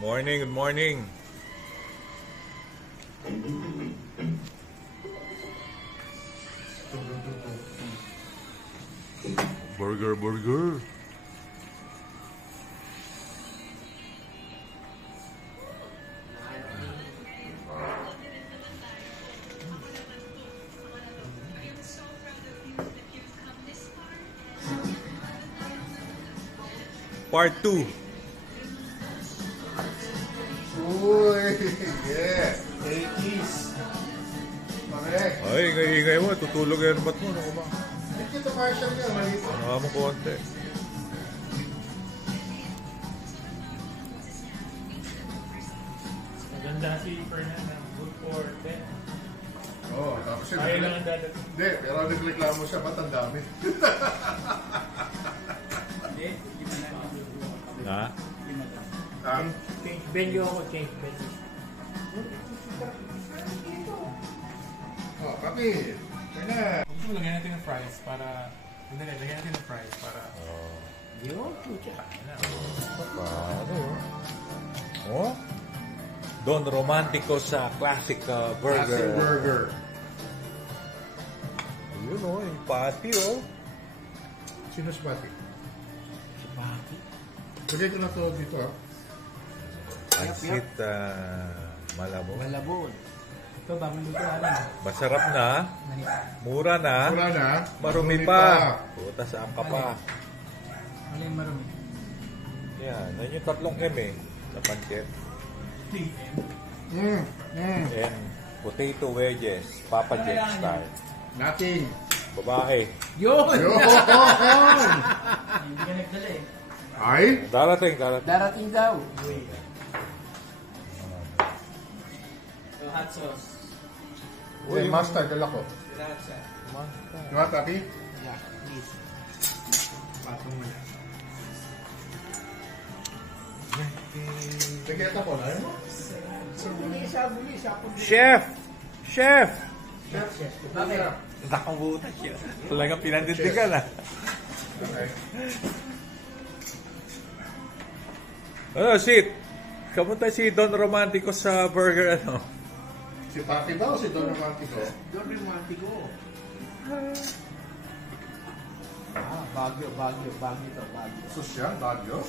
Morning, good morning. Burger. Part 2. Uy, yeah. 80s. Correct. Ay, ingay mo. Tutulog yan ba't mo? Ano ba? Hindi ito Marshall niya, maliit. Ano mo konti? Maganda si Fernanda. Good for 10. Oo, tapos yun. Ayaw lang ang dadating. Hindi, pero nagreklamo siya, ba't ang dami? Hindi, lima na lang. Ha? Lima lang. Ang Venue ako, change venue. oh, kapi. Kaya na. Gusto mo lagyan natin ng fries para... Hindi, lagyan natin ng fries para... Yun, pucha. Paano? Oh? Don Romantico sa classic burger. Classic burger. Yun o, yung patty o. Sino si Pati? Si Paki. Lagay ko na to dito, ha? Pansit malabon. Malabon. Ito, bagong luto alam. Masarap na. Mura na. Wala na. Marumi pa. Puta, saan ka pa? Ano yung marumi? Yan, yan yung tatlong M eh. Sa pancit. And potato wedges. Papa Jack style. Nothing. Babae. Yun! Yun! Hindi ka nagdala eh. Ay? Darating. Darating daw. So, hot sauce. Uy, mustard, dala ko. Latsa. Diba, Tapi? Yeah, please. Patong mo na. Sige, ito po, na mo? Chef! Chef. Bakit? Nakabutas siya. Talagang pinanditigan ah. Okay. Ano, Sid? Kamunta si Don Romantico sa burger ano? Si Pati ba o si Don Romantico? Don Romantico. Baguio to, Baguio. Sosyal, Baguio?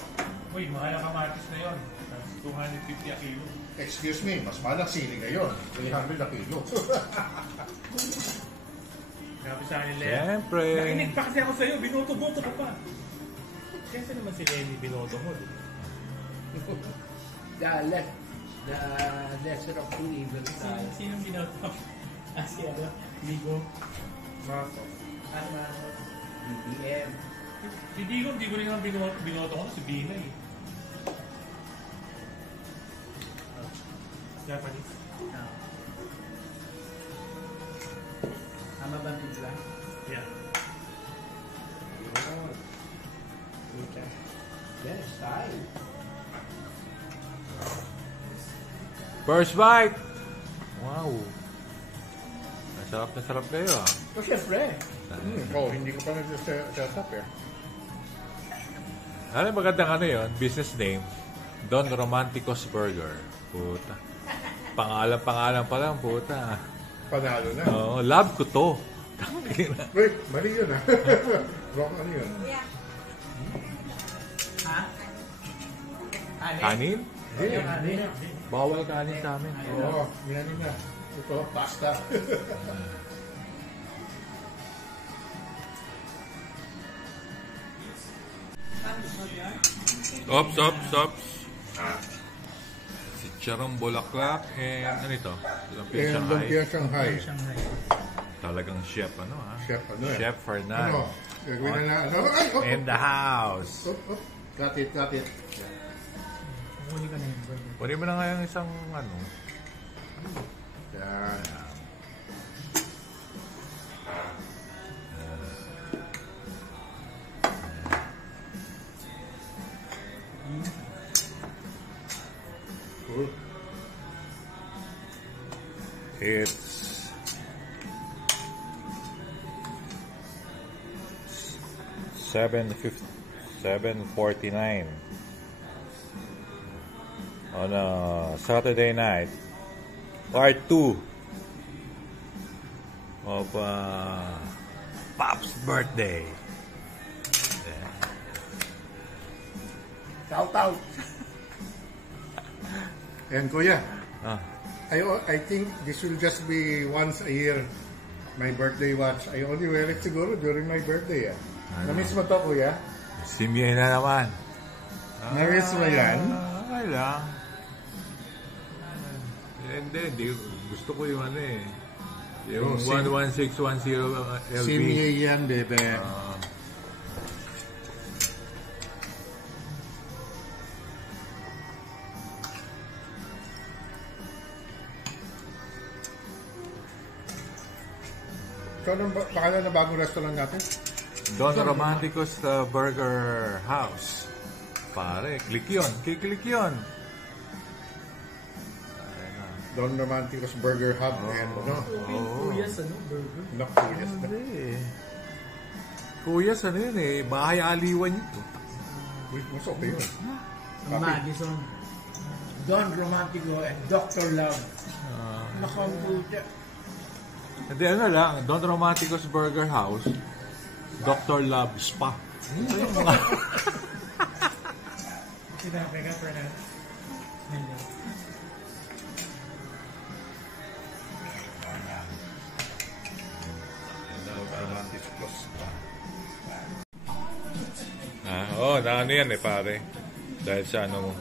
Uy, mahal ang kamatis na yun. 250 a kilo. Excuse me, mas mahal ang sili ngayon. 300 na kilo. Sabi sa nila yan. Siyempre. Nakinig pa kasi ako sa'yo, binoto-boto ka pa. Siyempre naman si Lenny binoto mo. The lesser of two evils. Sinong binoto? Si Ligo. Marco. BBM. Si Digo, hindi ko rin naman binoto ko. Si Bina eh. Japanese. Tama ba ang timpla? Yeah. Yes, tayo. First bite! Wow! Sarap kayo ah. So, syempre. Oh, hindi ko pa nag-set up eh. Ano yung magandang ano yun? Business name? Don Romanticos Burger. Puta. Pangalan pa lang, puta. Panalo na. Oo, love ko to. Wait, mali yun ah. Wrong ano yun? Ha? Kanin? Hindi. Bawal kanin sa amin. Oo, yan na. Ito, pasta. Ops. Si Charong Bulaklak and ano ito? Lumpia And Shanghai. Lumpia Shanghai. Talagang chef ano ha? Chef ano eh? Chef Fernan. Ano? Gagawin na ano? Ay, oh, In the house. oh. Got it. Huli ka na yun. Pwede mo na nga yung isang ano. Yan. Cool. It's 7:49. on Saturday night, part 2 of Pop's birthday. Shout out. And Kuya, Ah, I think this will just be once a year. My birthday watch. I only wear it siguro during my birthday. Na-miss mo to, Kuya? simye na naman. Na-miss mo yan? Okay lang. Hindi. Gusto ko yung ano eh. Yung 11610 LV. Simye yan, bebe. Ikaw ang pangalan na bagong restaurant natin? Don Romanticos Burger House. Pare, click yun. Click yun. Don Romanticos Burger Hub. And no? Kuyas, ano, burger? No, Kuyas na. Kuyas, ano yun eh. Bahay aliwan yun. Uy, mas okay yun. Ang Madison. Don Romantico and Dr. Love. Nakambuja. Hindi, ano lang. Don Romanticos Burger House. Dr. Love Spa. Ito yung mga... Sinabi ka, Fernand. Na ano yan eh, pare. Dahil sa ano mo.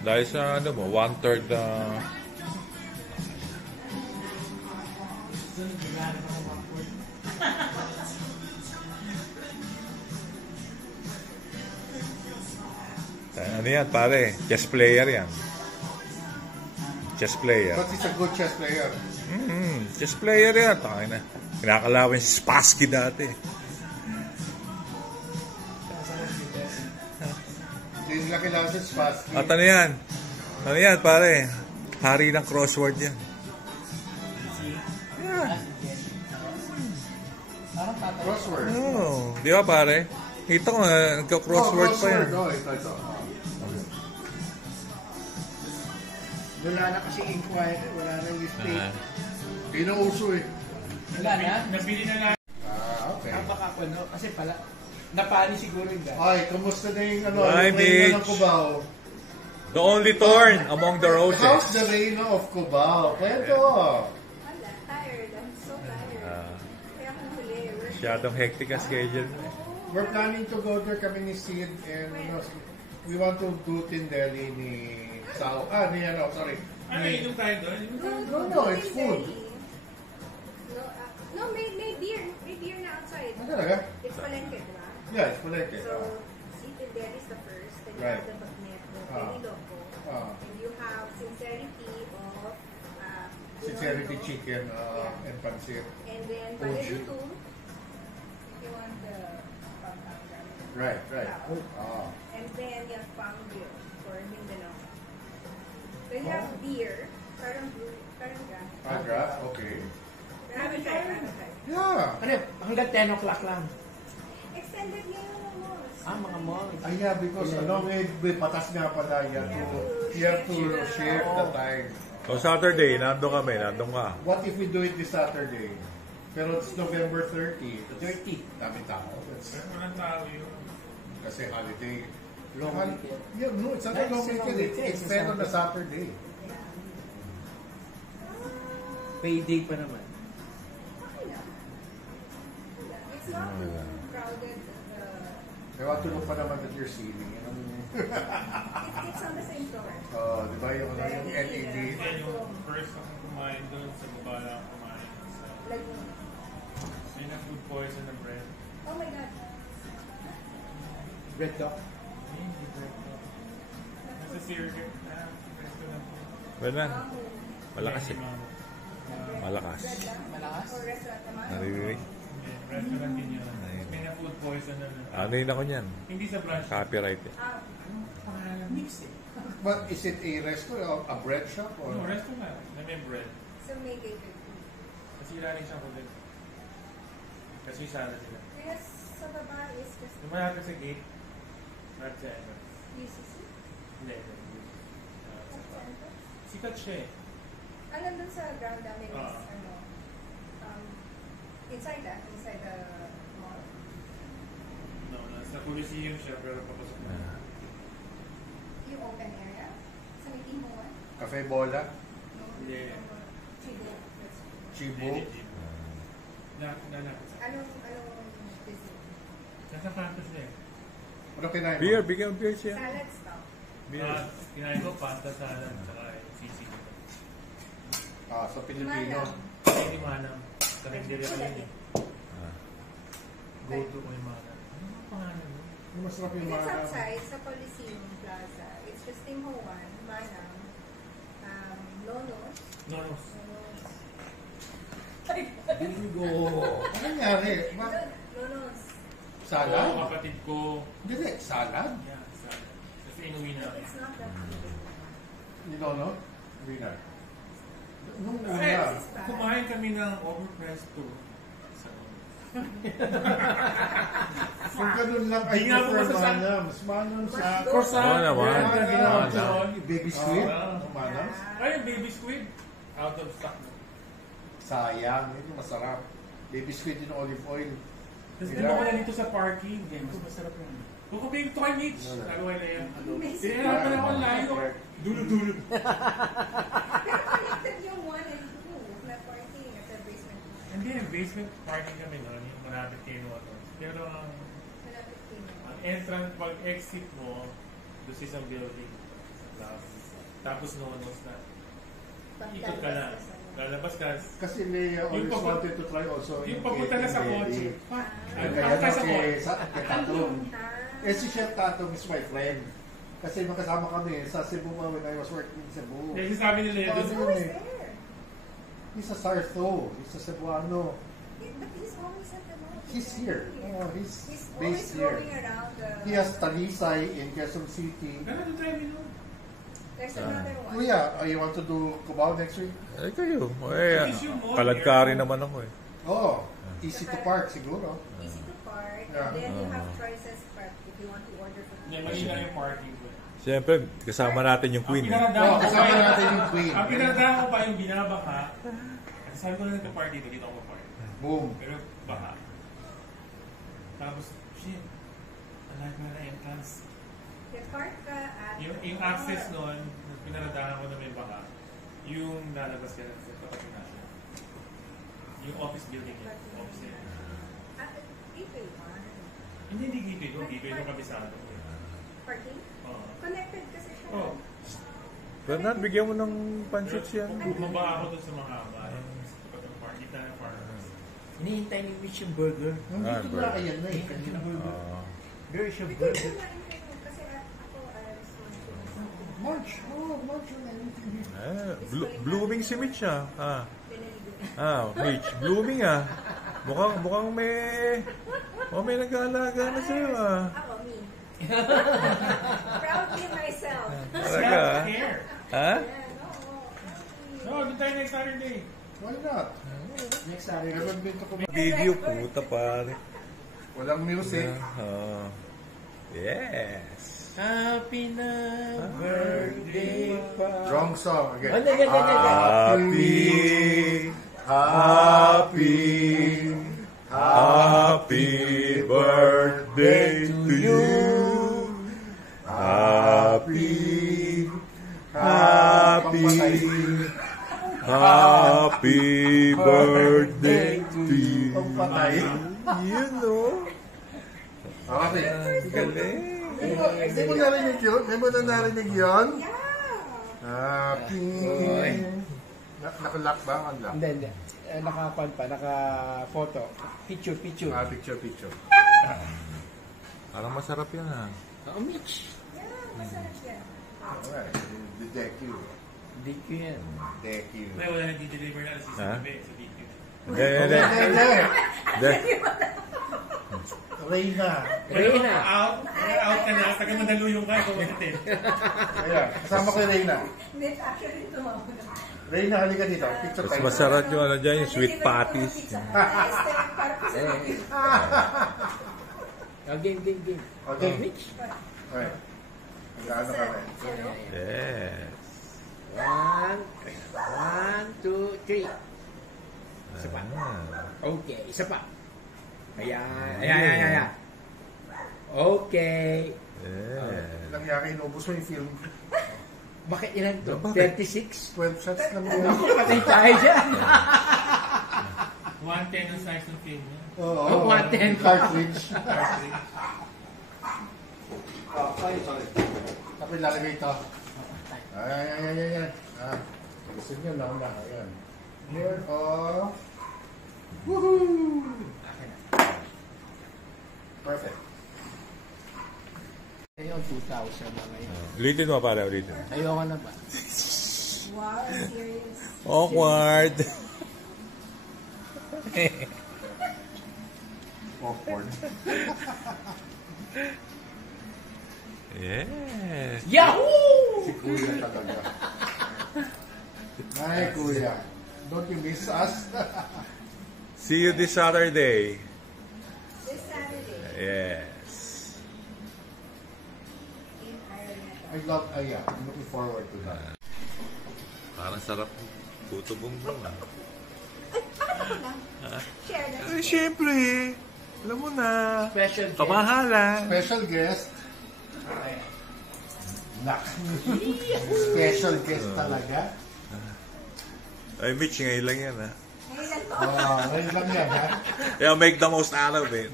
Dahil sa ano mo, 1/3 ano yan, pare? Chess player yan. Chess player. But he's a good chess player. Chess player yan. Tangin na. Kinakalawin si Spassky dati. Hindi nila kailangan sa Spassky. At ano yan? Ano yan, pare? Hari ng crossword yan. Crossword. Oh, di ba, pare? Ito ko, nagka-crossword pa yan. Oh, ito. Wala na kasi inquiry. Wala na yung state. Hindi na uso eh. Wala na? Nabili na lang. Okay. Napakakuno. Kasi pala, napani siguro yung guy. Ay, kamusta na yung ano? Hi, yung reina ng Mitch. Cubao? The only thorn among the How's roses. the reina of Cubao? Kwento. Wala, tired. I'm so tired. Kaya ako nahuli. Masyadong hectic ang schedule. We're planning to go there kami ni Sid and we want to do Tindeli ni Sao. Sorry. Ano, inom tayo doon? No, it's food. No, may beer. May beer na outside. Ah, talaga? It's Palengke, di ba? Yeah, it's Palengke. So, City Del is the first. Then you Right. have the Bagnet, the Ah. Peniloco. Ah. And you have Sincerity of... Sincerity chicken and pancit. And then Uji. Paledutum. If you want the Pampanga. Right. Yeah. And then you have Pangyo for Mindanao. Then you have beer. Parang draft. Draft? Okay. Haven't tried. Yeah. Ano, hanggang 10 o'clock lang. Extended ngayon ng malls. Mga malls. Ah, yeah, because may patas nga pala. You have to shift the time. So Saturday, nandun kami, nandun ka. What if we do it this Saturday? Pero it's November 30. 30. Dami tao. Walang tao yun. Kasi holiday. Long weekend. Yeah, no, it's not a long weekend. It's fed on a Saturday. Payday pa naman. Okay lang. It's not too crowded. I want to look pa naman at your ceiling. It's on the same floor. Di ba yung LED? Yan yung first akong kumain doon sa baba na ako kumain. Like, May na food poison na bread. oh my God. Red Dog. Hindi bread to. Nasa circuit na. Restaurant yun. Wala. Malakas eh. Mama. Malakas. Malakas? Or restaurant naman. Naririnig. Hindi, restaurant din yun. May na food poison na. Ano yun ako niyan? Hindi sa branch. Copyright eh. Mix eh. But is it a restaurant, a bread shop? Or? No, restaurant. Na may bread. So may catered food. Nasira rin siya ko din. Kasi sala sila. Kaya sa baba is just Lumalapit sa gate. Not sa entrance. UCC. Hindi. Sikat siya eh. Nandun sa ground namin is, Ah. inside the mall. No, nasa Coliseum siya pero papasok mo. Yung open area. Sa may Timo 1. Cafe Bola, No? Yeah. Chibo. Chibo. Anong busy? Nasa kanto siya eh. Ano kinain mo? Beer, bigyan beer siya. Salad stop. Kinain ko pasta salad tsaka yung sisig. Sa Pilipino. Hindi manam. Sa Nigeria kami. Go-to ko yung manam. Ano ang pangalan mo? Yung masarap yung It's mga... outside sa Coliseum Plaza. It's just Timo 1, Manam, Nonos. Nonos. Bingo. Ano nangyari? Nonos. Salad? Oo, kapatid ko. Hindi, salad? Yeah, salad. Kasi inuwi na kami. It's not that good. No? Winner. Nung Kasi una, kumain kami ng overpriced to. Sa kung ganun lang, I Di nga prefer po sa- Manams. Manams is... croissant. Oo naman. Meron na ginawa ko doon. Baby squid? Ah. Manams? Ay, yung baby squid. Out of stock. Sayang, yun yung masarap. Baby squid in olive oil. Tapos Diba? dalawa na dito sa parking. Mas masarap yun. Kung kumingin to kay Mitch, nagawa na yan. Tinahirapan ako ang layo. Dulo-dulo. Pero connected yung 1 and 2 na parking at the basement. Hindi, basement parking kami noon. Yung malapit kay Nonos. Pero ang Malapit Timo. entrance, pag exit mo, doon sa isang building. Tapos Nonos na. Ikot ka na. Lalabas ka. Kasi Leia always Yung papu- wanted to try also Yung papunta na sa kotse. Ay, Ay, kaya papunta na sa kotse. kay Tatong. Si Chef Tatong is my friend. Kasi magkasama kami sa Cebu when I was working in Cebu. Kasi sabi nila Oh, yun, He's always there. He's a Sartho. He's a Cebuano. But he's always at the mall. He's here. Oh, he's He's always based here. roaming around the... He has Talisay in Quezon City. Ganun tayo minun. There's another one. Kuya, you want to do Cubao next week? Eh kayo. Eh, kalagkari naman ako eh. Oh, easy to park siguro. Easy to park. Yeah. And then you have choices but if you want to order from Hindi, mali lang yung parking ko. Siyempre, kasama natin yung queen eh. Oh, kasama natin yung queen. Ang pinaradahan ko pa yung binabaka. Kasi sabi ko na nagpa-park dito ako park. Boom. Pero baka. Tapos, shit. Alam ko na entrance. the park ka at... Yung access nun, pinaradahan ko na may baka. Yung lalabas ka sa kapatid natin. Yung office building yun. Office yun. At Gateway 1. Hindi gipid ko. Gipid ko kabisado. Parking? Oo. Connected kasi siya. Oh. Bernard, bigyan mo ng pancit siya. Bumaba ako dun sa mga bahay. Kapag yung park, kita na park. Hinihintay ni Mitch yung burger. Nandito na ayan na eh. Hinihintay yung burger. Ah. Very sure Hindi burger. ko na-include kasi ako alas 1. March. Oh, March on anything here. Blooming si Mitch ah. Pinaligo. Mitch, blooming ah. Mukhang may nag-aalaga na sa'yo ah. Ako, me. Proudly myself. Talaga ah. Self-care. Ha? Yeah, no. No, doon tayo next Saturday. Why not? Next Saturday. Haven't been to Cubao. Video, puta pare. Walang music. Yes. Happy na birthday pa. Wrong song again. Ano, Happy birthday to you. Happy birthday to you. Pagpatay. Yun no. Okay. Galing. Hindi mo narinig yun? Hindi mo na narinig yun? Yeah. Happy. Nakalock ba? Unlock? Hindi. Naka-pan pa, naka-photo. Picture. Picture. Parang masarap yan ah. Oh, Mitch. Yeah, masarap yan. Alright. The DQ. DQ yan. DQ. Ay, wala nag-deliver na alas Ha? 6 gabi sa DQ. Hindi. Reyna. Reyna. Out ka na. Taga Mandaluyong ka. Ikaw natin. Ayan. Kasama ko yung Reyna. Hindi, actually tumawag na. Reyna, halika dito. Picture Mas tayo. masarap yung ano dyan, yung sweet patties. Para po sa Game. Okay. Mitch. Okay. Mag-ano kami. Yes. One, 2, 3. Isa pa. Okay, isa pa. Ayan. Okay. Yeah. Nangyari, inubos mo yung film. Bakit ilan to? Bakit? 36? 12 shots lang yun. Naku, patay tayo dyan. 110 ang size ng film niya. Oo. 110. Cartridge. Cartridge. Sorry. Tapos lalagay ito. Ayan. Gusto nyo lang na. Ayan. Here of... Woohoo! Perfect. Ngayon, 2,000 na ngayon. Ulitin mo pala, ulitin. Ayoko na ba? Wow, serious. Awkward. Awkward. Yes. Yahoo! Si Kuya talaga. Ay, Kuya. Don't you miss us? See you this Saturday. This Saturday Yes. in Ireland. I'm looking forward to that. Parang sarap puto bongbong. Ano lang? Share that. Ay, syempre. Alam mo na. Special guest. Kamahalan. Special guest. Special guest talaga. Ay, Mitch, ngayon lang yan, ha? Ngayon lang to. Ngayon lang yan, ha? Yeah, make the most out of it.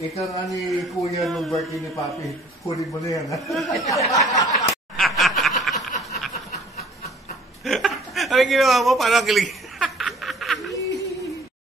Ikaw nga ni Kuya nung birthday ni Papi, kunin mo na yan, ha? Anong ginawa mo? Parang kilig.